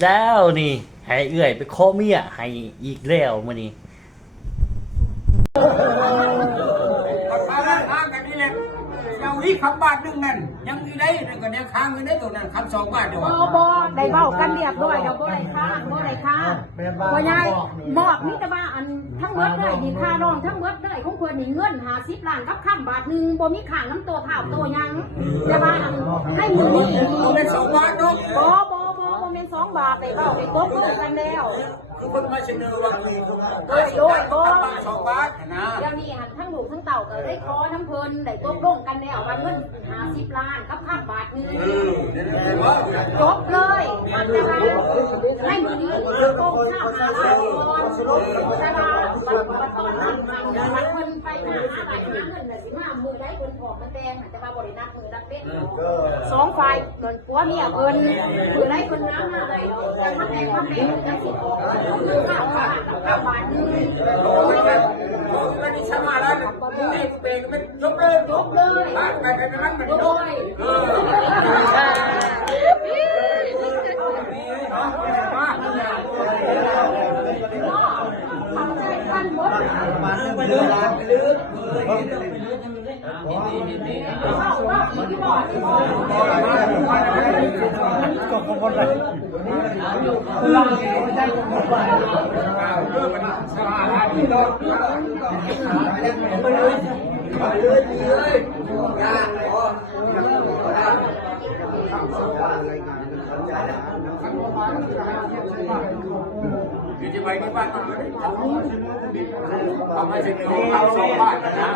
แล้วนี่ให้เอื้อยไปขอเมียให้อีกแล้วมื้อนี้มาแล้วทางกันนี่แหละยังอีกคำบาทนึงนั่นยังอีได้นั่นก็ยังค้างอยู่ในตัวนั้นคำ2 บาทเดียว บ่ได้เว้ากันเรียบร้อยแล้วบ่ได้ค้างบ่ได้ค้างบ่ยายบอกนี่แต่ว่าอันทั้งหมดเลยนี่ค่าน้องทั้งหมดเลยของเพิ่นนี่เงิน50ล้านกับค่ำบาทนึงบ่มีข้างน้ำตัวเท่าตัวยังแต่ว่าอันให้มื้อนี้ เอาเป็น2 บาทเนาะ บ่แม่น2 บาทได้เว้าได้ตกลงกันแล้ว คือคนมาเสนอว่ามี2 บาทนะ เดี๋ยวนี้หันทั้งลูกทั้งเต่าก็ได้ขอน้ำเพิ่นได้ตกลงกันแล้วว่าเงิน50ล้านกับค่ำบาทนึงจบเลยแต่ว่าให้มื้อนี้โกงข้าว5ล้านก่อนแต่ว่าบัดตอนนั้นมันเพิ่นไปหาอะไรหาเงินน่ะสิมามื้อใดเพิ่นออกมาแต่งแต่ว่าบ่ได้นัดมื้อนัดเป๊ะสองฝ่ายเงินผัวเมียเพิ่นมื้อใดเพิ่นหามาได้แต่ถ้าแต่งทำแม่จังสิออกข้าวบาทนึง ไม่ได้ชมาแล้วนี่เป็นเป็นยกเลยบ้านไปกันนั้นมันโดยจะไปที่บ้านมันเลยทำให้เสนอเอา2 บาทนะ